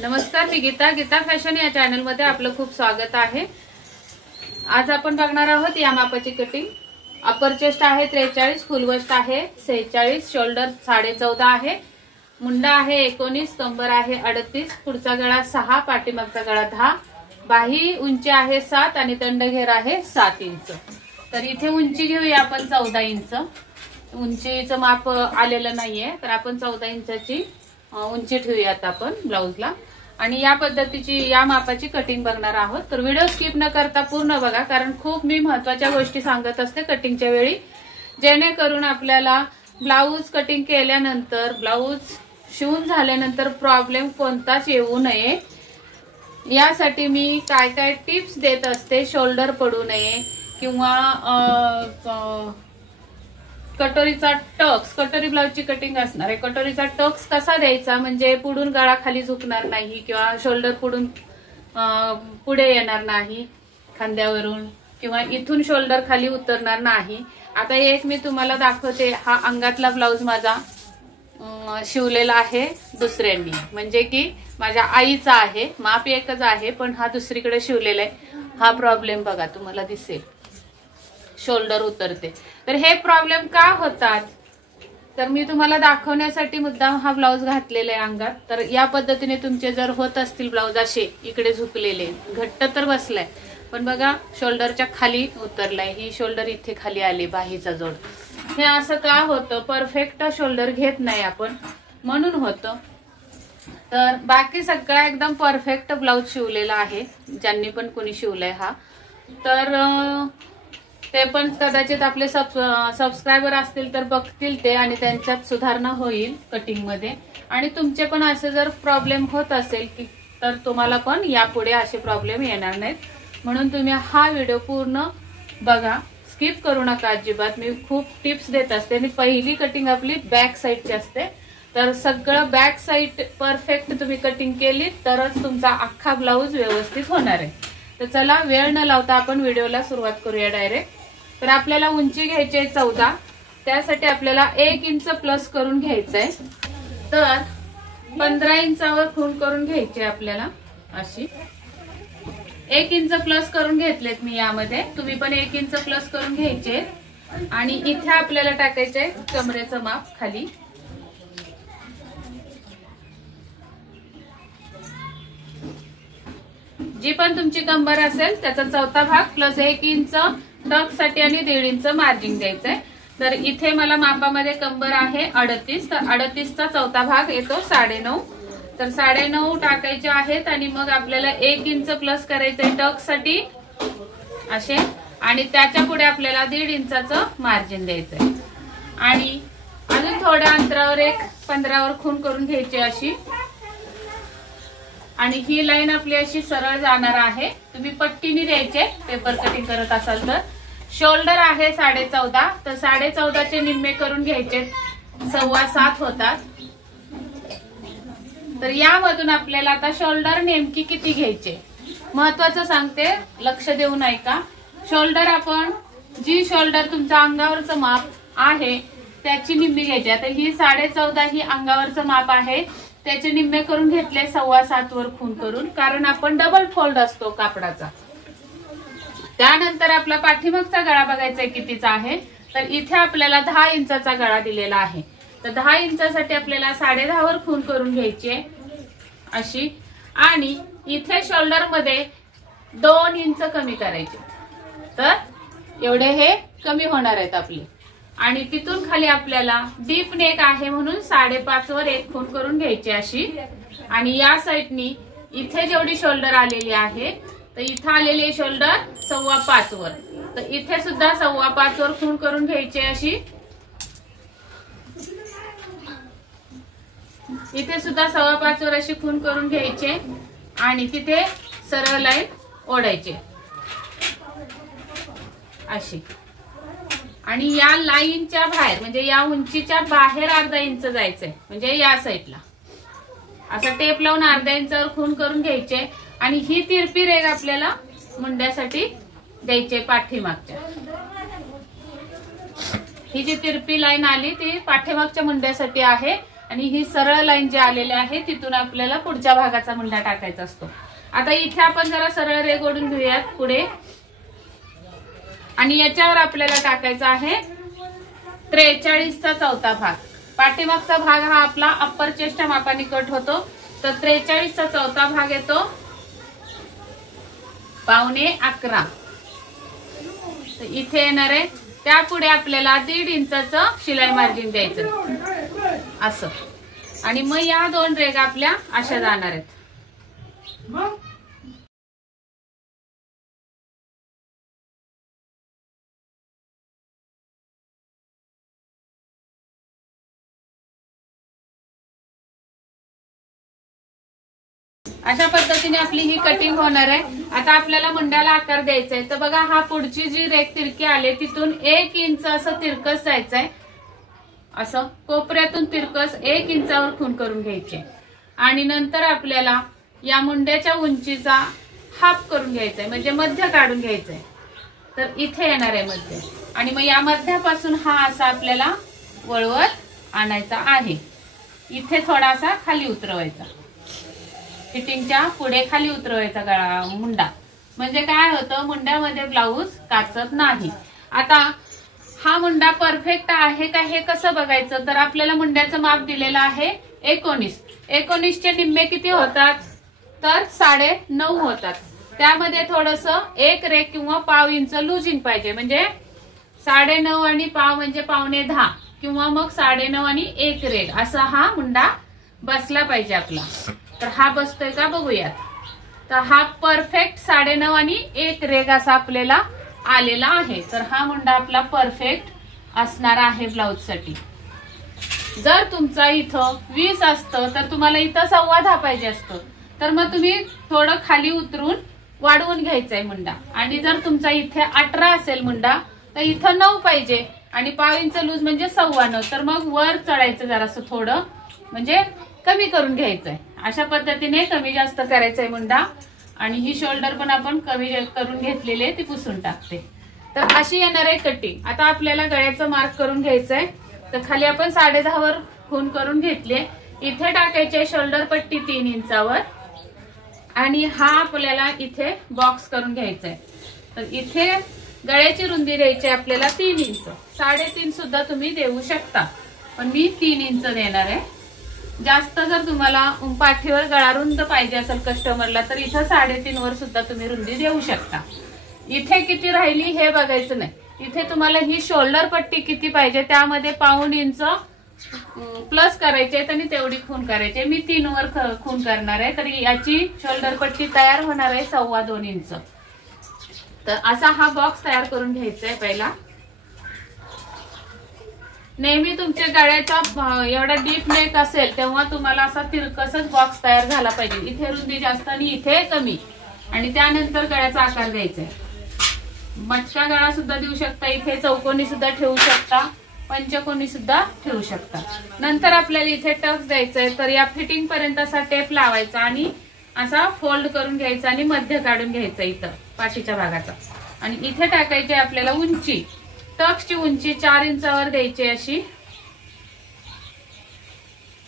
नमस्कार, मी गीता फॅशन या चॅनल मध्ये आपलं खूप स्वागत आहे। आज आपण बघणार आहोत या मापाची कटिंग। अपर चेस्ट आहे 43, फुल वस्ट आहे 46, शोल्डर 14.5 आहे, मुंडा आहे 19, कंबर आहे 38, पुढचा गळा 6, पाठीमागचा गळा 10, बाही उंची आहे 7 आणि दंडघेर आहे 7 इंच। तर इथे उंची घेऊया आपण 14 इंच। उंचीचं माप आलेलं नाहीये, तर आपण 14 इंचाची उंची ठेवूयात आपण ब्लाउजला आणि या पद्धतीची या मापाची कटिंग बघणार आहोत। तर व्हिडिओ स्किप न करता पूर्ण बघा, कारण खूप मी महत्त्वाच्या गोष्टी सांगत असते कटिंगच्या वेळी, जेणेकरून आपल्याला ब्लाउज कटिंग केल्यानंतर ब्लाउज शिवून झाल्यानंतर प्रॉब्लेम कोणताच येऊ नये यासाठी मी काय काय टिप्स देत असते। शोल्डर पडू नये किंवा कटोरीचा टक्स, कटोरी ब्लाउजची कटिंग असणार आहे, कटोरीचा टक्स कसा द्यायचा म्हणजे पुढून गळा खाली झुकणार नाही किंवा शोल्डर पुढून पुढे येणार नाही खांद्यावरून किंवा इथून शोल्डर खाली उतरणार नाही। आता एक मी तुम्हाला दाखवते, हा अंगातला ब्लाउज माझा शिवलेला आहे दुसऱ्यांनी, म्हणजे की माझ्या आईचा आहे, माप एकच आहे पण हा दुसरीकडे शिवलेला आहे। हा प्रॉब्लेम बघा तुम्हाला दिसेल, शोल्डर उतरते। तर हे प्रॉब्लेम का होतात तर मी तुम्हाला दाखवण्यासाठी मुद्दाम हा ब्लाउज घातलेला आहे अंगात। तर या पद्धतीने तुमचे जर होत असतील ब्लाउज असे इकडे झुकलेले, घट्ट तर बसलाय पण बघा शोल्डरच्या खाली उतरलाय, ही शोल्डर इथे खाली आली बाहीचा जोड। हे असं का होतं, परफेक्ट शोल्डर घेत नाही आपण म्हणून होतं। तर बाकी सगळा एकदम परफेक्ट ब्लाउज शिवलेला आहे ज्यांनी पण कोणी शिवलाय हा, तर ते पण कदाचित आपले सबस्क्रायबर असतील तर बघतील ते आणि त्यांच्यात सुधारणा होईल कटिंग मध्ये। आणि तुमचे पण असे जर प्रॉब्लेम होत असेल की तर तुम्हाला पण यापुढे असे प्रॉब्लेम येणार नाहीत, म्हणून तुम्ही हा व्हिडिओ पूर्ण बघा, स्किप करू नका अजिबात। मी खूप टिप्स देत असते आणि पहिली कटिंग आपली बॅक साइडची असते, तर सगळं बॅक साइड परफेक्ट तुम्ही कटिंग केली तरच तुमचा अख्खा ब्लाउज व्यवस्थित होणार आहे। तर चला वेळ न लावता आपण व्हिडिओला सुरुवात करूया डायरेक्ट। तर आपल्याला उंची घ्यायची आहे 14, त्यासाठी आपल्याला 1 इंच प्लस करून घ्यायचंय। तर 15 इंचावर खूण करून घ्यायची आपल्याला अशी। 1 इंच प्लस करून घेतलेत मी यामध्ये, तुम्ही पण 1 इंच प्लस करून घ्यायचे। आणि इथे आपल्याला टाकायचंय कमरेचं माप खाली। जी पण तुमची कंबर असेल त्याचा चौथा भाग प्लस 1 इंच टक साठी आणि 1.5 इंच मार्जिन द्यायचंय। तर इथे मला मापामध्ये कंबर आहे 38, तर 38चा चौथा भाग येतो 9.5, तर 9.5 टाकायचे आहेत। आणि मग आपल्याला 1 इंच प्लस करायचंय टक साठी असे, आणि त्याच्या पुढे आपल्याला 1.5 इंचाचं मार्जिन द्यायचंय। आणि अजून थोड्या अंतरावर एक 15वर खूण करून घ्यायची अशी, आणि ही लाईन आपली अशी सरळ जाणार आहे। तुम्ही पट्टीने द्यायचे पेपर कटिंग करत असाल तर। शोल्डर आहे 14.5, तर 14.5चे निम्मे करून घ्यायचे 7.25 होतात। तर यामधून आपल्याला आता शोल्डर नेमकी किती घ्यायचे महत्वाचं सांगते, लक्ष देऊन ऐका। शोल्डर आपण जी शोल्डर तुमच्या अंगावरचं माप आहे त्याची निम्मी घ्यायची। आता ही 14.5 ही अंगावरचं माप आहे, त्याचे निम्मे करून घेतले 7.25 वर खूण करून, कारण आपण डबल फोल्ड असतो कापडाचा। त्यानंतर आपला पाठीमागचा गळा बघायचा कितीचा आहे, तर इथे आपल्याला 10 इंचाचा गळा दिलेला आहे। तर 10 इंचासाठी आपल्याला 10.5 वर खूण करून घ्यायची आहे अशी, आणि इथे शोल्डर मध्ये 2 इंच कमी करायचे। तर एवढे हे कमी होणार आहेत आपली। आणि तिथून खाली आपल्याला डीप नेक आहे म्हणून 5.5 वर एक खूण करून घ्यायची अशी। आणि या साइडनी इथे जेवढी शोल्डर आलेली आहे तर इथे आलेली शोल्डर 5.25 वर, तर इथे सुद्धा 5.25 वर खूण करून घ्यायची अशी। इथे सुद्धा 5.25 वर अशी खूण करून घ्यायचे आणि तिथे सरळ लाईन ओढायचे अशी। आणि या लाईनच्या बाहेर म्हणजे या उंचीच्या बाहेर 1/2 इंच जायचंय, म्हणजे या साईडला असं टेप लावून 1/2 इंचावर खूण करून घ्यायचे। आणि ही तिरपी रेघ आपल्याला मुंड्यासाठी द्यायचे पाठीमागच्या। ही जी तिरपी लाईन आली ती पाठीमागच्या मुंड्यासाठी आहे आणि ही सरळ लाईन जी आलेली आहे तिथून आपल्याला पुढच्या भागाचा मुंडा टाकायचा असतो. आता इथे आपण जरा सरळ रेघ ओढून घेऊयात पुढे, आणि याच्यावर आपल्याला टाकायचा आहे 43चा चौथा भाग. पाठीमागचा भाग हा आपला अप्पर चेस्ट मापाने कट होतो, तर 43चा चौथा भाग येतो 11.25. तर इथे येणार आहे. त्यापुढे आपल्याला 1.5 इंचाचं शिलाई मार्जिन द्यायचं असं, आणि मग या 2 रेघा आपल्या अशा जाणार आहेत. अशा पद्धतीने आपली ही कटिंग होणार आहे. आता आपल्याला मुंड्याला आकार द्यायचा आहे. तर बघा, हा पुढची जी रेघ तिरकी आली तिथून 1 इंच असं तिरकस जायचंय. असं कोपऱ्यातून तिरकस 1 इंचावर खून करून घ्यायचे, आणि नंतर आपल्याला या मुंड्याच्या उंचीचा हाफ करून घ्यायचा आहे, म्हणजे मध्य काढून घ्यायचंय. तर इथे येणार आहे मध्य, आणि मग या मध्यापासून हा असा आपल्याला वळवत आणायचा आहे. इथे थोडासा खाली उतरवायचा, फिटिंगच्या पुढे खाली उतरवायचा गळा मुंडा, म्हणजे काय होतं, मुंड्यामध्ये ब्लाऊज काचत नाही. आता हा मुंडा परफेक्ट आहे का हे कसं बघायचं, तर आपल्याला मुंड्याचं माप दिलेलं आहे 19. 19चे निम्मे किती होतात, तर 9.5 होतात. त्यामध्ये थोडस 1 रेघ किंवा पाव इंच लुजिंग पाहिजे, म्हणजे 9.5 आणि पाव म्हणजे 9.25, किंवा मग 9.5 आणि 1 रेघ असा हा मुंडा बसला पाहिजे आपला. तर हा बसतोय का बघूयात. तर हा परफेक्ट 9.5 आणि 1 रेघ असा आपल्याला आलेला आहे. तर हा मुंडा आपला परफेक्ट असणार आहे ब्लाउज साठी. जर तुमचा इथं 20 असतं तर तुम्हाला इथं 10.25 पाहिजे असतं, तर मग तुम्ही थोडं खाली उतरून वाढवून घ्यायचंय मुंडा. आणि जर तुमचा इथे 18 असेल मुंडा, तर इथं 9 पाहिजे, आणि पाव इंच लूज म्हणजे 9.25, तर मग वर चढायचं जरासं थोडं, म्हणजे कमी करून घ्यायचंय. अशा पद्धतीने कमी जास्त करायचंय मुंडा. आणि ही शोल्डर पण आपण कमी करून घेतलेली आहे, ती पुसून टाकते. तर अशी येणार आहे कटिंग. आता आपल्याला गळ्याचं मार्क करून घ्यायचंय. तर खाली आपण 10.5 वर खून करून घेतले. इथे टाकायचे शोल्डर पट्टी 3 इंचावर, आणि हा आपल्याला इथे बॉक्स करून घ्यायचा आहे. तर इथे गळ्याची रुंदी द्यायची आपल्याला 3 इंच. 3.5 सुद्धा तुम्ही देऊ शकता, पण मी 3 इंच देणार आहे. जास्त जर तुम्हाला पाठीवर गळा रुंद पाहिजे असेल कस्टमरला, तर इथं 3.5 वर सुद्धा तुम्ही रुंदी देऊ शकता. इथे किती राहिली हे बघायचं नाही. इथे तुम्हाला ही शोल्डर पट्टी किती पाहिजे त्यामध्ये 1.5 इंच प्लस करायचे आणि तेवढी खून करायचे. मी 3 वर खून करणार आहे, तर याची शोल्डर पट्टी तयार होणार आहे 2.25 इंच. तर असा हा बॉक्स तयार करून घ्यायचा आहे पहिला. नेहमी तुमच्या गळ्याचा एवढा डीप नेक असेल तेव्हा तुम्हाला असा तिरकसच बॉक्स तयार झाला पाहिजे. इथे रुंदी जास्त आणि इथे कमी, आणि त्यानंतर गळ्याचा आकार द्यायचा आहे. मटका गळा सुद्धा देऊ शकता, इथे चौकोनी सुद्धा ठेवू शकता, पंचकोनी सुद्धा ठेवू शकता. नंतर आपल्याला इथे टक्स द्यायचंय, तर या फिटिंग पर्यंत असा टेप लावायचा आणि असा फोल्ड करून घ्यायचा आणि मध्य काढून घ्यायचा इथं पाठीच्या भागाचा. आणि इथे टाकायची आपल्याला उंची. टक्सची उंची 4 इंचावर द्यायची अशी,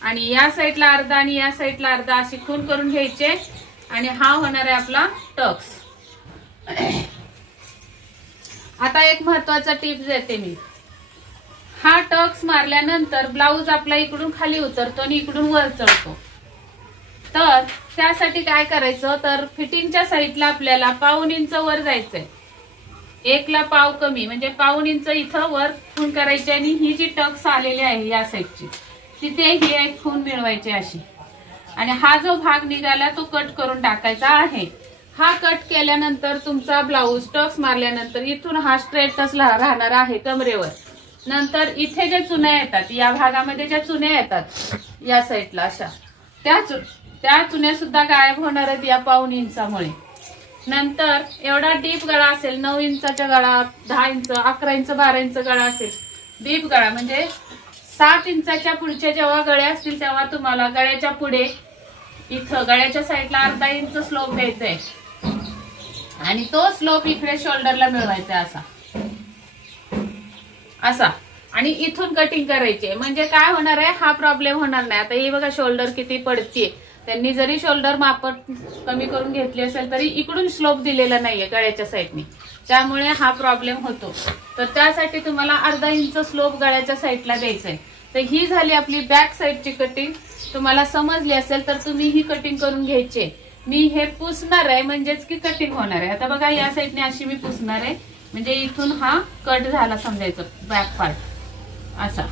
आणि या साईडला अर्धा आणि या साईडला अर्धा अशी खून करून घ्यायचे. आणि हा होणार आहे आपला टक्स. आता एक महत्वाचा टिप्स देते मी. हा टक्स मारल्यानंतर ब्लाऊज आपला इकडून खाली उतरतो आणि इकडून वर चढतो. तर त्यासाठी काय करायचं, तर फिटिंगच्या साईडला आपल्याला 1.5 इंच वर जायचंय. 1 ला पाव कमी म्हणजे 1.5 इंच इथं वर खून करायची, आणि ही जी टक्स आलेली आहे या साईडची तिथे ही एक खून मिळवायची अशी. आणि हा जो भाग निघाला तो कट करून टाकायचा आहे. हा कट केल्यानंतर तुमचा ब्लाऊज टक्स मारल्यानंतर इथून हा स्ट्रेटच राहणार आहे कमरेवर. नंतर इथे ज्या चुन्या येतात या भागामध्ये, ज्या चुन्या येतात या साईडला अशा, त्या चुन्या सुद्धा गायब होणार आहेत या 1.5 इंचामुळे. नंतर एवढा डीप गळा असेल, 9 इंचाचा गळा, 10 इंच, 11 इंच, 12 इंच गळा असेल, डीप गळा म्हणजे 7 इंचाच्या पुढचे जेव्हा गळे असतील तेव्हा तुम्हाला गळ्याच्या पुढे इथं गळ्याच्या साईडला अर्धा इंच स्लोप द्यायचा आहे, आणि तो स्लोप इकडे शोल्डरला मिळवायचा असा. आणि इथून कटिंग करायचे. म्हणजे काय होणार आहे, हा प्रॉब्लेम होणार नाही. आता हे बघा शोल्डर किती पडतीये. त्यांनी जरी शोल्डर माप कमी करून घेतली असेल तरी इकडून स्लोप दिलेला नाहीये गळ्याच्या साईडने, त्यामुळे हा प्रॉब्लेम होतो. तर त्यासाठी तुम्हाला अर्धा इंच स्लोप गळ्याच्या साईडला द्यायचंय. तर ही झाली आपली बॅक साईडची कटिंग. तुम्हाला समजली असेल तर तुम्ही ही कटिंग करून घ्यायची. मी हे पुसणार आहे म्हणजेच की कटिंग होणार आहे. आता बघा या साईडने अशी मी पुसणार आहे, म्हणजे इथून हा कट झाला समजायचं बॅक पार्ट असा.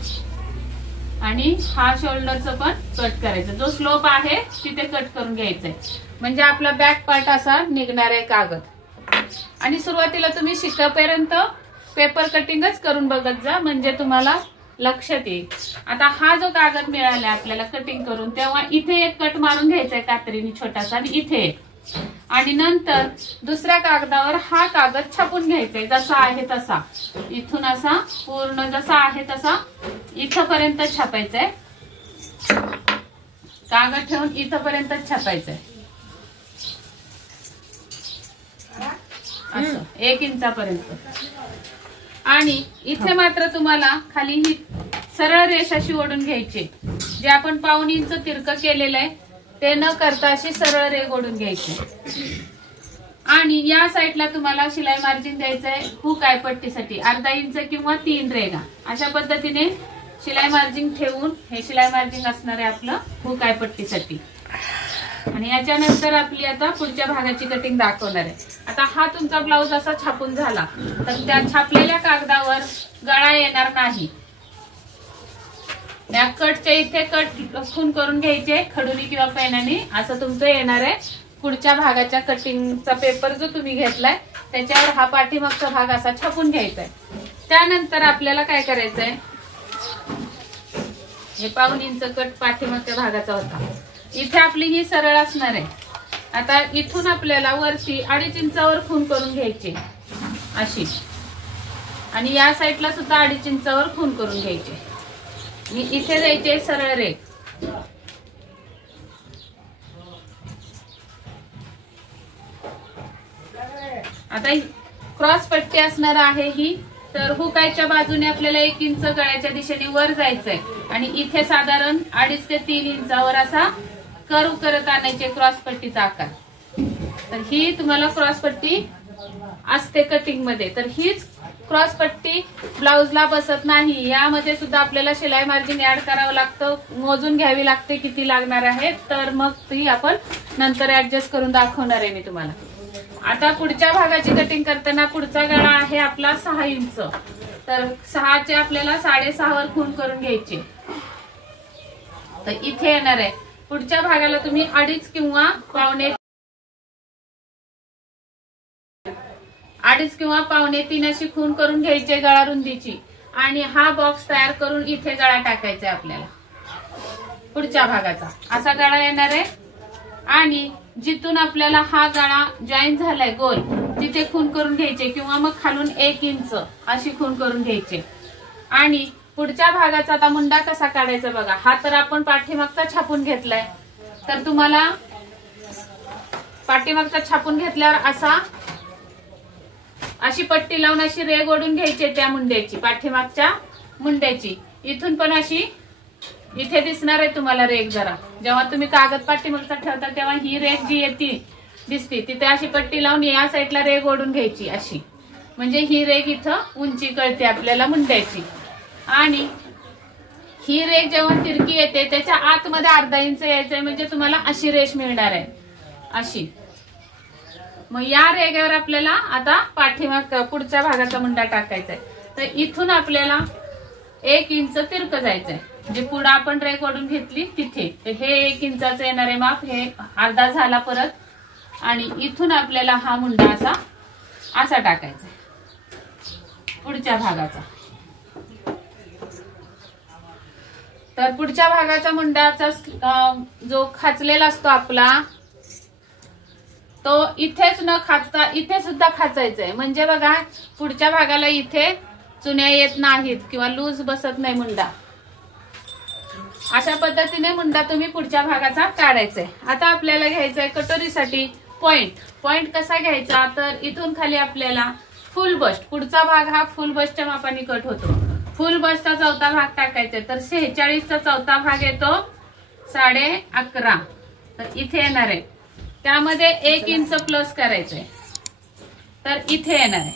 आणि हा शोल्डरचं पण कट करायचं. जो स्लोप आहे तिथे कट करून घ्यायचंय, म्हणजे आपला बॅक पार्ट असा निघणार आहे कागद. आणि सुरुवातीला तुम्ही शिकेपर्यंत पेपर कटिंगच करून बघत जा, म्हणजे तुम्हाला लक्षात येईल. आता हा जो कागद मिळाला आपल्याला कटिंग करून, तेव्हा इथे एक कट मारून घ्यायचा आहे कात्रीने छोटासा, आणि इथे आणि नंतर दुसऱ्या कागदावर हा कागद छापून घ्यायचा आहे जसा आहे तसा. इथून असा पूर्ण जसा आहे तसा इथपर्यंत छापायचंय. कागद ठेवून इथपर्यंत छापायचंय असं 1 इंचापर्यंत. आणि इथे मात्र तुम्हाला खाली ही सरळ रेष अशी ओढून घ्यायची. जे आपण 1.5 इंच तिरकं केलेलं आहे ते न करता अशी सरळ रेघ ओढून घ्यायची. आणि या साईडला तुम्हाला शिलाई मार्जिन द्यायचंय हुक आय पट्टीसाठी अर्धा इंच किंवा 3 रेघा. अशा पद्धतीने शिलाई मार्जिन ठेवून, हे शिलाई मार्जिन असणार आहे आपलं हुक आय पट्टीसाठी. आणि याच्यानंतर आपली आता पुढच्या भागाची कटिंग दाखवणार आहे. आता हा तुमचा ब्लाऊज असा छापून झाला तर त्या छापलेल्या कागदावर गळा येणार नाही. या कटच्या इथे कट खून करून घ्यायचे खडूनी किंवा पेनाने, असं तुमचं येणार आहे. पुढच्या भागाच्या कटिंगचा पेपर जो तुम्ही घेतलाय त्याच्यावर हा पाठीमागचा भाग असा छापून घ्यायचा आहे. त्यानंतर आपल्याला काय करायचंय, हे 1.5 इंच कट पाठीमागच्या भागाचा होता, इथे आपली ही सरळ असणार आहे. आता इथून आपल्याला वरती 2.5 इंचावर खून करून घ्यायचे अशी, आणि या साईडला सुद्धा 2.5 इंचावर खून करून घ्यायचे. मी इथे द्यायचे सरळ रेघ. आता क्रॉस पट्टी असणार आहे ही, तर हुकायच्या बाजूने आपल्याला 1 इंच गळ्याच्या दिशेने वर जायचंय आणि इथे साधारण 2.5 ते 3 इंचावर असा कर्व करत आणायचे क्रॉस पट्टीचा आकार. तर ही तुम्हाला क्रॉस पट्टी असते कटिंग मध्ये. तर हीच क्रॉस पट्टी ब्लाउजला बसत नाही, यामध्ये सुद्धा आपल्याला शिलाई मार्जिन ऍड करावं लागतं, मोजून घ्यावी लागते किती लागणार आहे. तर मग ती आपण नंतर ऍडजस्ट करून दाखवणार आहे मी तुम्हाला. आता पुढच्या भागाची कटिंग करताना पुढचा गळा आहे आपला 6 इंच, तर 6चे आपल्याला 6.5 वर खून करून घ्यायचे. तर इथे येणार आहे. पुढच्या भागाला तुम्ही 2.5 किंवा 2.5 अशी खून करून घ्यायचे गळा रुंदीची. आणि हा बॉक्स तयार करून इथे गळा टाकायचा आहे आपल्याला. पुढच्या भागाचा असा गळा येणार आहे. आणि जिथून आपल्याला हा गळा जॉईन झालाय गोल तिथे खून करून घ्यायचे, किंवा मग खालून 1 इंच अशी खून करून घ्यायचे. आणि पुढच्या भागाचा आता मुंडा कसा काढायचा बघा. हा तर आपण पाठीमागचा छापून घेतलाय, तर तुम्हाला पाठीमागचा छापून घेतल्यावर अशी पट्टी लावून अशी रेघ ओढून घ्यायची त्या मुंड्याची, पाठीमागच्या मुंड्याची. इथून पण अशी इथे दिसणार आहे तुम्हाला रेघ. जरा जेव्हा तुम्ही कागद पाठीमागचा ठेवता तेव्हा ही रेघ जी येते दिसते, तिथे अशी पट्टी लावून या साईडला रेघ ओढून घ्यायची अशी, म्हणजे ही रेघ इथं उंची कळते आपल्याला मुंड्याची. आणि ही रेघ जेव्हा तिरकी येते त्याच्या आतमध्ये अर्धा इंच यायचंय, म्हणजे तुम्हाला अशी रेष मिळणार आहे अशी. मग या रेघेवर आपल्याला आता पाठीमाग पुढच्या भागाचा मुंडा टाकायचा आहे. तर इथून आपल्याला 1 इंच तिरकं जायचंय, म्हणजे पुढे आपण रेघ ओढून घेतली तिथे. तर हे 1 इंचाचं येणार आहे माप, हे अर्धा झाला परत. आणि इथून आपल्याला हा मुंडा असा टाकायचा पुढच्या भागाचा. तर पुढच्या भागाच्या मुंड्याचा जो खाचलेला असतो आपला, तो इथेच न खाचता इथे सुद्धा खाचायचा आहे. म्हणजे बघा पुढच्या भागाला इथे चुन्या येत नाहीत किंवा लूज बसत नाही मुंडा. अशा पद्धतीने मुंडा तुम्ही पुढच्या भागाचा काढायचा आहे. आता आपल्याला घ्यायचा आहे कटोरीसाठी पॉइंट. पॉइंट कसा घ्यायचा, तर इथून खाली आपल्याला फुल बस्ट, पुढचा भाग हा फुल बस्टच्या मापाने कट होतो. फुल बसचा चौथा भाग टाकायचा तर 46चा चौथा भाग येतो 11.5. तर इथे येणार आहे. त्यामध्ये 1 इंच प्लस करायचंय तर इथे येणार आहे.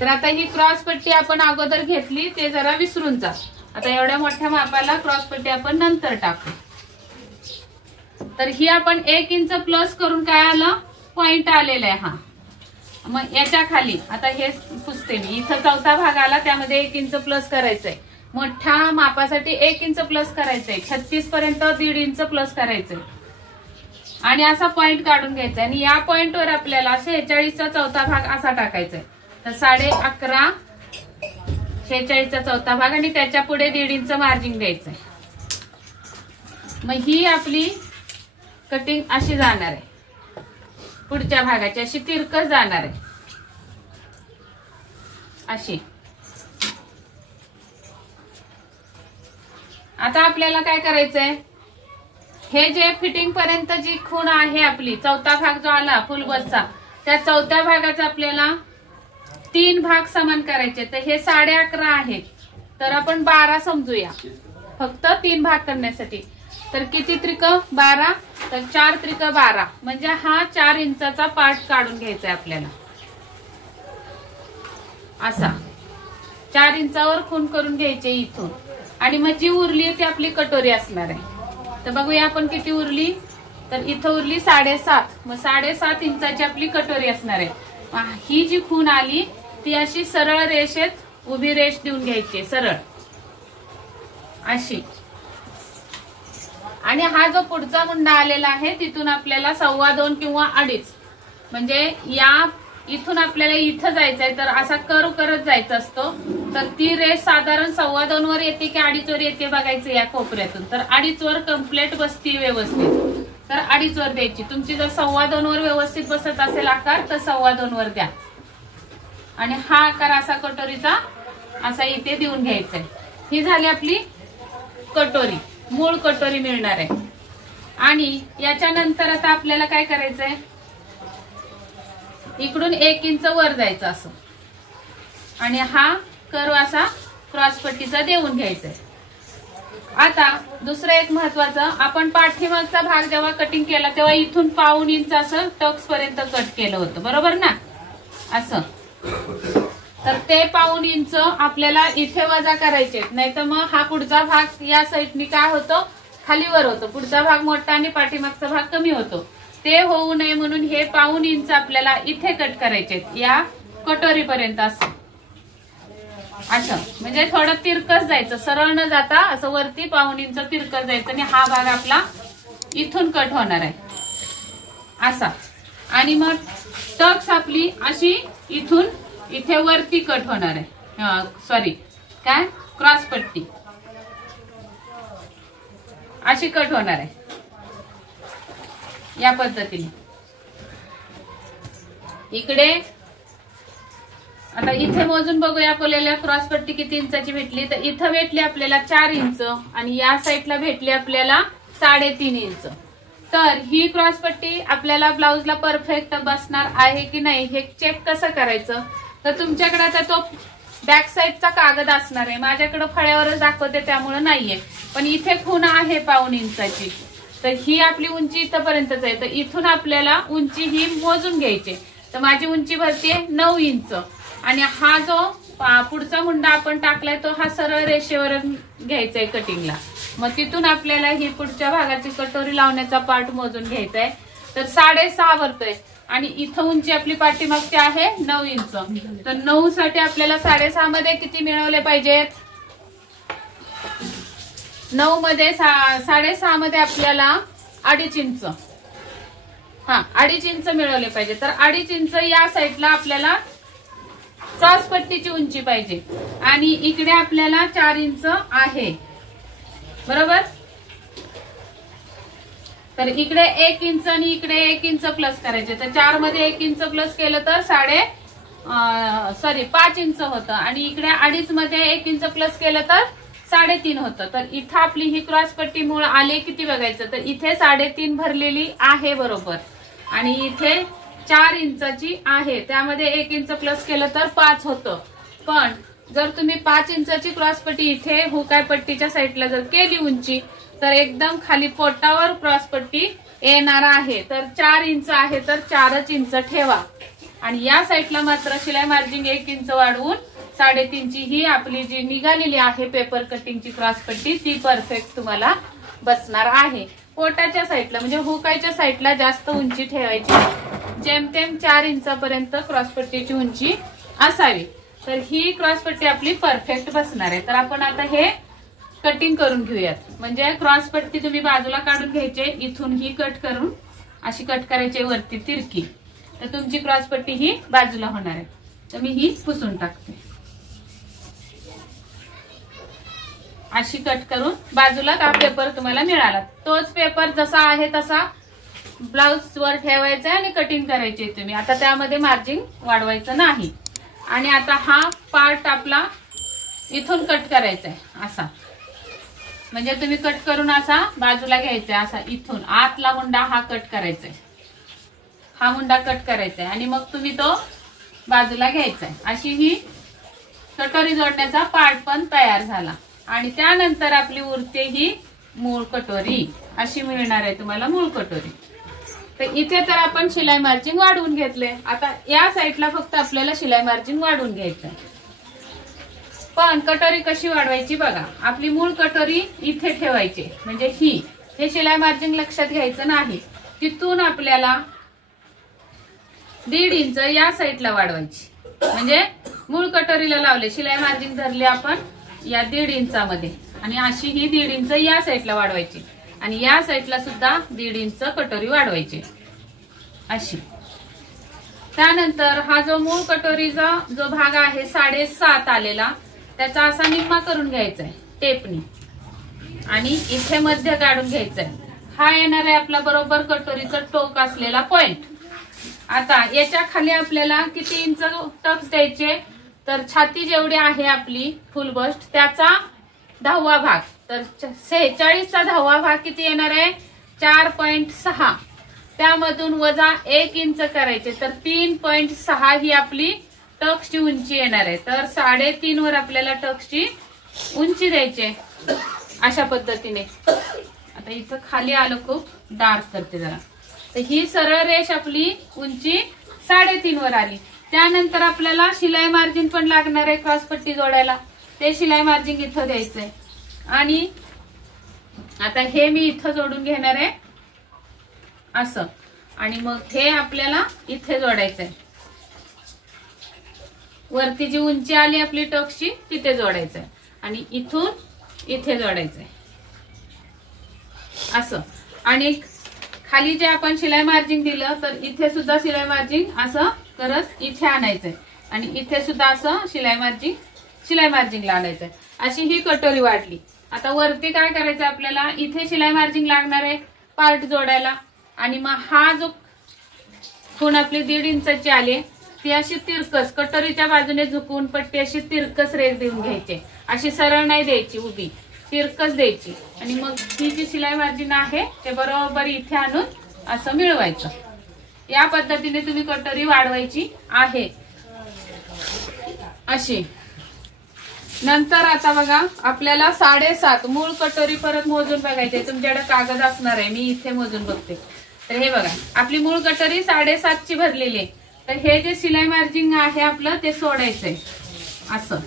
तर आता ही क्रॉस पट्टी आपण अगोदर घेतली ते जरा विसरून जा. आता एवढ्या मोठ्या मापाला क्रॉस पट्टी आपण नंतर टाकू. तर ही आपण 1 इंच प्लस करून काय आलं पॉइंट आलेला आहे हा. मग याच्या खाली आता हे पुसते मी. इथं चौथा भाग आला त्यामध्ये 1 इंच प्लस करायचंय. मोठ्या मापासाठी 1 इंच प्लस करायचंय. 36 पर्यंत 1.5 इंच प्लस करायचंय आणि असा पॉइंट काढून घ्यायचा. आणि या पॉइंटवर आपल्याला 46चा चौथा भाग असा टाकायचा आहे. तर 11.5 46चा चौथा भाग आणि त्याच्या पुढे 1.5 इंच मार्जिन द्यायचंय. मग ही आपली कटिंग अशी जाणार आहे. पुढच्या भागाची अशी तिरकस जाणार आहे अशी. आता आपल्याला काय करायचंय हे जे फिटिंग पर्यंत जी खूण आहे आपली चौथा भाग जो आला फुल बसचा त्या चौथ्या भागाचा आपल्याला 3 भाग समान करायचे. तर हे 11.5 आहेत तर आपण 12 समजूया फक्त 3 भाग करण्यासाठी. तर किती त्रिक 12 तर 4 त्रिक 12 म्हणजे हा 4 इंचाचा पार्ट काढून घ्यायचा आहे आपल्याला. असा 4 इंचावर खूण करून घ्यायचे इथून. आणि मग जी उरली ती आपली कटोरी असणार आहे. तर बघूया आपण किती उरली. तर इथं उरली 7.5. मग 7.5 इंचाची आपली कटोरी असणार आहे. ही जी खूण आली ती अशी सरळ रेषेत उभी रेष देऊन घ्यायची सरळ अशी. आणि हा जो पुढचा मुंडा आलेला आहे तिथून आपल्याला 2.25 किंवा 2.5 म्हणजे या इथून आपल्याला इथं जायचंय तर असा कर्व करत जायचा असतो. तर ती रेष साधारण 2.25 वर येते की 2.5 वर येते बघायचं या कोपऱ्यातून. तर 2.5 वर कम्प्लीट बसती व्यवस्थित तर 2.5 वर द्यायची. तुमची जर 2.25 वर व्यवस्थित बसत असेल आकार तर 2.25 वर द्या. आणि हा आकार असा कटोरीचा असा इथे देऊन घ्यायचा आहे. ही झाली आपली कटोरी. मूळ कटोरी मिळणार आहे. आणि याच्या नंतर आता आपल्याला काय करायचंय इकडून 1 इंच वर जायचं असं आणि हा कर्व असा क्रॉस पट्टीचा देऊन घ्यायचा आहे. आता दुसरं एक महत्वाचं आपण पाठीमागचा भाग जेव्हा कटिंग केला तेव्हा इथून 1.5 इंच असं टक्स पर्यंत कट केलं होतं बरोबर ना असं. तर ते 1.5 इंच आपल्याला इथे वजा करायचे नाही तर मग हा पुढचा भाग या साईडनी काय होतो खालीवर होतो. पुढचा भाग मोठा आणि पाठीमागचा भाग कमी होतो. ते होऊ नये म्हणून हे 1.5 इंच आपल्याला इथे कट करायचे या कटोरी पर्यंत असं असं. म्हणजे थोडं तिरकस जायचं सरळ न जाता असं वरती 1.5 इंच तिरकस जायचं आणि हा भाग आपला इथून कट होणार आहे असा. आणि मग टक्स आपली अशी इथून इथे वरती कट होणार आहे. सॉरी काय क्रॉस पट्टी अशी कट होणार आहे या पद्धतीने. इकडे आता इथे मोजून बघूया आपल्याला क्रॉस पट्टी किती इंचाची भेटली. तर इथं भेटली आपल्याला 4 इंच आणि या साईडला भेटली आपल्याला 3.5 इंच. तर ही क्रॉस पट्टी आपल्याला ब्लाउजला परफेक्ट बसणार आहे की नाही हे चेक कसं करायचं. तर तुमच्याकडे आता तो बॅक साईडचा कागद असणार आहे. माझ्याकडे फळ्यावरच दाखवते त्यामुळे नाहीये. पण इथे खूण आहे 1.5 इंचाची. तर ही आपली उंची इथपर्यंतच आहे. तर इथून आपल्याला उंची ही मोजून घ्यायची. तर माझी उंची भरतीये 9 इंच आणि हा जो पुढचा मुंडा आपण टाकलाय तो हा सरळ रेषेवर घ्यायचा आहे कटिंगला. मग तिथून आपल्याला ही पुढच्या भागाची कटोरी लावण्याचा पार्ट मोजून घ्यायचा आहे. तर 6.5 भरतोय आणि इथं उंची आपली पाठीमागची आहे 9 इंच. तर 9 साठी आपल्याला 6.5 मध्ये किती मिळवले पाहिजेत. 9 मध्ये 6.5 मध्ये आपल्याला 2.5 इंच 2.5 इंच मिळवले पाहिजे. तर 2.5 इंच या साईडला आपल्याला क्रॉस पट्टीची उंची पाहिजे आणि इकडे आपल्याला 4 इंच आहे बरोबर. तर इकडे 1 इंच आणि इकडे 1 इंच प्लस करायचे. तर 4 मध्ये 1 इंच प्लस केलं तर 5 इंच होतं आणि इकडे 2.5 मध्ये 1 इंच प्लस केलं तर 3.5 होतं. तर इथं आपली ही क्रॉस पट्टी मूळ आले किती बघायचं. तर इथे 3.5 भरलेली आहे बरोबर आणि इथे 4 इंचाची आहे त्यामध्ये 1 इंच प्लस केलं तर 5 होतं. पण जर तुम्ही 5 इंचाची क्रॉसपट्टी इथे हुकाय पट्टीच्या साईडला जर केली उंची, तर एकदम खाली पोटावर क्रॉसपट्टी येणार आहे. तर 4 इंच आहे तर 4च इंच ठेवा. आणि या साईडला मात्र शिलाई मार्जिन 1 इंच वाढवून 3.5 ची ही आपली जी निघालेली आहे पेपर कटिंगची क्रॉसपट्टी ती परफेक्ट तुम्हाला बसणार आहे. पोटाच्या साईडला म्हणजे हुकायच्या साईडला जास्त उंची ठेवायची, जेमतेम 4 इंचापर्यंत क्रॉसपट्टीची उंची असावी. तर ही क्रॉसपट्टी आपली परफेक्ट बसणार आहे. तर आपण आता हे कटिंग करून घेऊयात. म्हणजे क्रॉसपट्टी तुम्ही बाजूला काढून घ्यायचे, इथून ही कट करून अशी कट करायची वरती तिरकी, तर तुमची क्रॉसपट्टी ही बाजूला होणार आहे. तर मी ही पुसून टाकते. अशी कट करून बाजूला हा पेपर तुम्हाला मिळाला. तोच पेपर जसा आहे तसा ब्लाउज वर ठेवायचा आणि कटिंग करायची तुम्ही. आता त्यामध्ये मार्जिन वाढवायचं नाही. आणि आता हा पार्ट आपला इथून कट करायचा आहे असा, म्हणजे तुम्ही कट करून असा बाजूला घ्यायचा, असा इथून आतला मुंडा हा कट करायचा आहे, हा मुंडा कट करायचा आहे आणि मग तुम्ही तो बाजूला घ्यायचा आहे. अशी ही कटोरी जोडण्याचा पार्ट पण तयार झाला. आणि त्यानंतर आपली उरते ही मूळ कटोरी, अशी मिळणार आहे तुम्हाला मूळ कटोरी. तर इथे तर आपण शिलाई मार्जिन वाढवून घेतले. आता या साईडला फक्त आपल्याला शिलाई मार्जिन वाढवून घ्यायचं. पण कटोरी कशी वाढवायची बघा. आपली मूळ कटोरी इथे ठेवायची, म्हणजे हे शिलाई मार्जिन लक्षात घ्यायचं नाही. तिथून आपल्याला 1.5 इंच या साईडला वाढवायची, म्हणजे मूळ कटोरीला लावले शिलाई मार्जिन धरले आपण या 1.5 इंचामध्ये, आणि अशी ही 1.5 इंच या साईडला वाढवायची आणि या साईडला सुद्धा 1.5 इंच कटोरी वाढवायची अशी. त्यानंतर हा जो मूळ कटोरीचा जो भाग आहे 7.5 आलेला, त्याचा असा निम्मा करून घ्यायचा आहे टेपनी आणि इथे मध्य काढून घ्यायचा आहे. हा येणार आहे आपला बरोबर कटोरीचं टोक असलेला पॉइंट. आता याच्या खाली आपल्याला किती इंच टक्स द्यायचे, तर छाती जेवढी आहे आपली फुल बस्ट त्याचा 10वा भाग, तर 46चा 10वा भाग किती येणार आहे 4.6. त्यामधून वजा 1 इंच करायचे, तर 3.6 ही आपली टक्सची उंची येणार आहे. तर 3.5 वर आपल्याला टक्सची उंची द्यायची अशा पद्धतीने. आता इथं खाली आलं, खूप डार्क करते जरा. तर ही सरळ रेष आपली उंची 3.5 वर आली. त्यानंतर आपल्याला शिलाई मार्जिन पण लागणार आहे क्रॉसपट्टी जोडायला, ते शिलाई मार्जिन इथं द्यायचंय. आणि आता हे मी इथं जोडून घेणार आहे असं, आणि मग हे आपल्याला इथे जोडायचंय. वरती जी उंची आली आपली टक्सची तिथे जोडायचंय आणि इथून इथे जोडायचंय असं. आणि खाली जे आपण शिलाई मार्जिन दिलं, तर इथे सुद्धा शिलाई मार्जिन असं करत इथे आणायचंय आणि इथे सुद्धा असं शिलाई मार्जिनला आणायचंय. अशी ही कटोरी वाढली. आता वरती काय करायचं आपल्याला, इथे शिलाई मार्जिन लागणार आहे पार्ट जोडायला, आणि मग हा जो खूण आपली 1.5 इंचाची आली ती अशी तिरकस कटोरीच्या बाजूने झुकवून पट्टी अशी तिरकस रेघ देऊन घ्यायची. अशी सरळ नाही द्यायची, उभी तिरकस द्यायची. आणि मग ही जी शिलाई मार्जिन आहे ते बरोबर इथे आणून असं मिळवायचं. या पद्धतीने तुम्ही कटोरी वाढवायची आहे अशी. नंतर आता बघा आपल्याला 7.5 मूळ कटोरी परत मोजून बघायचे. तुमच्याकडे कागद असणार आहे, मी इथे मोजून बघते. तर हे बघा आपली मूळ कटोरी 7.5 ची भरलेली आहे. तर हे जे शिलाई मार्जिन आहे आपलं ते सोडायचंय असं.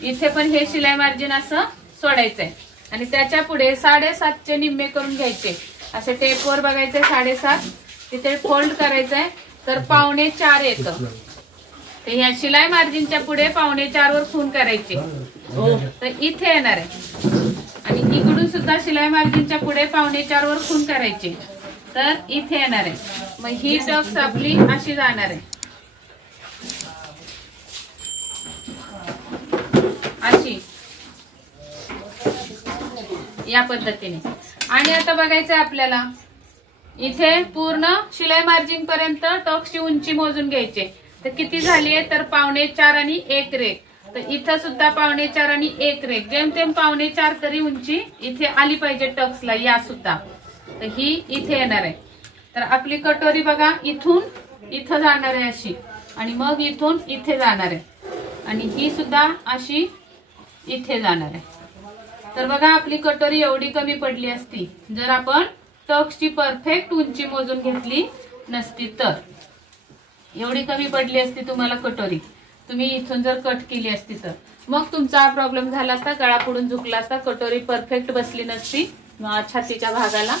इथे पण हे शिलाई मार्जिन असं सोडायचंय आणि त्याच्या पुढे 7.5 चे निम्मे करून घ्यायचे. असे टेपवर बघायचे 7.5, तिथे फोल्ड करायचंय तर 4.25 येतं. तर ह्या शिलाई मार्जिनच्या पुढे 4.25 वर खूण करायचे, तर इथे येणार आहे. आणि इकडून सुद्धा शिलाई मार्जिनच्या पुढे 4.25 वर खूण करायचे, तर इथे येणार आहे. मग ही टक्स आपली अशी जाणार आहे अशी, या पद्धतीने. आणि आता बघायचंय आपल्याला इथे पूर्ण शिलाई मार्जिन पर्यंत टक्सची उंची मोजून घ्यायची. तर किती झाली आहे, तर 4.25 आणि 1 रेघ. तर इथं सुद्धा 4.25 आणि 1 रेघ, जेमतेम 4.25 तरी उंची इथे आली पाहिजे टक्सला या सुद्धा. तर ही इथे येणार आहे. तर आपली कटोरी बघा इथून इथं जाणार आहे अशी, आणि मग इथून इथे जाणार आहे आणि ही सुद्धा अशी इथे जाणार आहे. तर बघा आपली कटोरी एवढी कमी पडली असती जर आपण टक्सची परफेक्ट उंची मोजून घेतली नसती तर. एवढी कमी पडली असती तुम्हाला कटोरी, तुम्ही इथून जर कट केली असती तर मग तुमचा हा प्रॉब्लेम झाला असता, गळा पुढून झुकला असता, कटोरी परफेक्ट बसली नसती छातीच्या भागाला.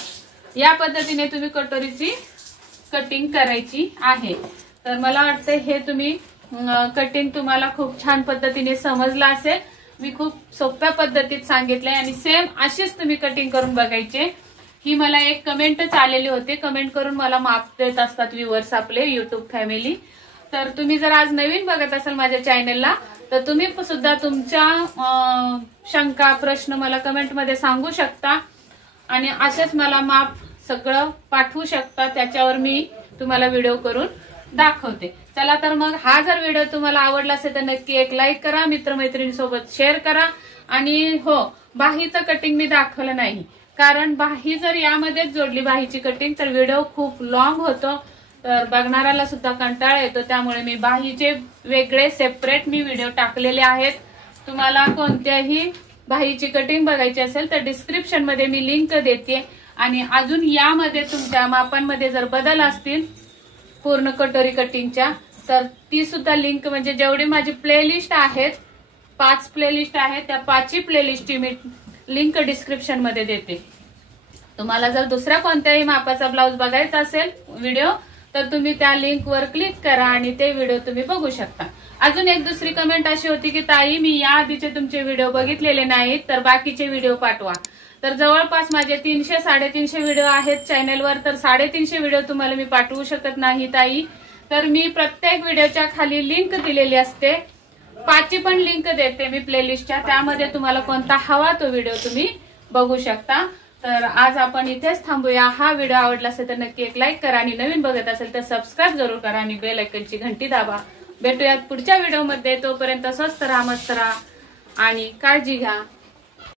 या पद्धतीने तुम्ही कटोरीची कटिंग करायची आहे. तर मला वाटतं हे तुम्ही कटिंग तुम्हाला खूप छान पद्धतीने समजलं असेल. मी खूप सोप्या पद्धतीत सांगितलंय आणि सेम अशीच तुम्ही कटिंग करून बघायचे. ही मला एक कमेंटच आलेली होते, कमेंट करून मला माप देत असतात व्ह्यूअर्स आपले युट्यूब फॅमिली. तर तुम्ही जर आज नवीन बघत असाल माझ्या चॅनलला तर तुम्ही सुद्धा तुमच्या शंका प्रश्न मला कमेंटमध्ये सांगू शकता आणि असेच मला माप सगळं पाठवू शकता. त्याच्यावर मी तुम्हाला व्हिडिओ करून दाखवते. चला तर मग हा जर व्हिडिओ तुम्हाला आवडला असेल तर नक्की एक लाईक करा, मित्रमैत्रिणींसोबत शेअर करा. आणि हो, बाहीचं कटिंग मी दाखवलं नाही कारण बाही जर यामध्येच जोडली बाहीची कटिंग तर व्हिडिओ खूप लॉंग होतो, तर बघणाऱ्याला सुद्धा कंटाळा येतो. त्यामुळे मी बाहीचे वेगळे सेपरेट मी व्हिडिओ टाकलेले आहेत. तुम्हाला कोणत्याही बाहीची कटिंग बघायची असेल तर डिस्क्रिप्शन मध्ये मी लिंक देते. आणि अजून यामध्ये तुमच्या मापांमध्ये जर बदल असतील पूर्ण कटोरी कटिंगच्या तर ती सुद्धा लिंक, म्हणजे जेवढी माझी प्लेलिस्ट आहेत 5 प्लेलिस्ट आहेत त्या 5ही प्लेलिस्टची मी लिंक डिस्क्रिप्शन मध्ये देते. तुम्हाला जर दुसऱ्या कोणत्याही मापाचा ब्लाउज बघायचा असेल व्हिडिओ तर तुम्ही त्या लिंक वर क्लिक करा आणि ते व्हिडिओ तुम्ही बघू शकता. अजून एक दुसरी कमेंट अशी होती की ताई मी या आधीचे तुमचे व्हिडिओ बघितलेले नाहीत तर बाकीचे व्हिडिओ पाठवा. तर जवळपास माझे 300-350 व्हिडिओ आहेत चॅनलवर, तर 350 व्हिडिओ तुम्हाला मी पाठवू शकत नाही ताई. तर मी प्रत्येक व्हिडिओच्या खाली लिंक दिलेली असते, 5ची पण लिंक देते मी प्लेलिस्टच्या, त्यामध्ये तुम्हाला कोणता हवा तो व्हिडिओ तुम्ही बघू शकता. तर आज आपण इथेच थांबूया. हा व्हिडिओ आवडला असेल तर नक्की एक लाईक करा आणि नवीन बघत असेल तर सबस्क्राईब जरूर करा आणि बेल आयकॉनची घंटी दाबा. भेटूयात पुढच्या व्हिडिओमध्ये. तोपर्यंत स्वस्त राहा, मस्त राहा आणि काळजी घ्या.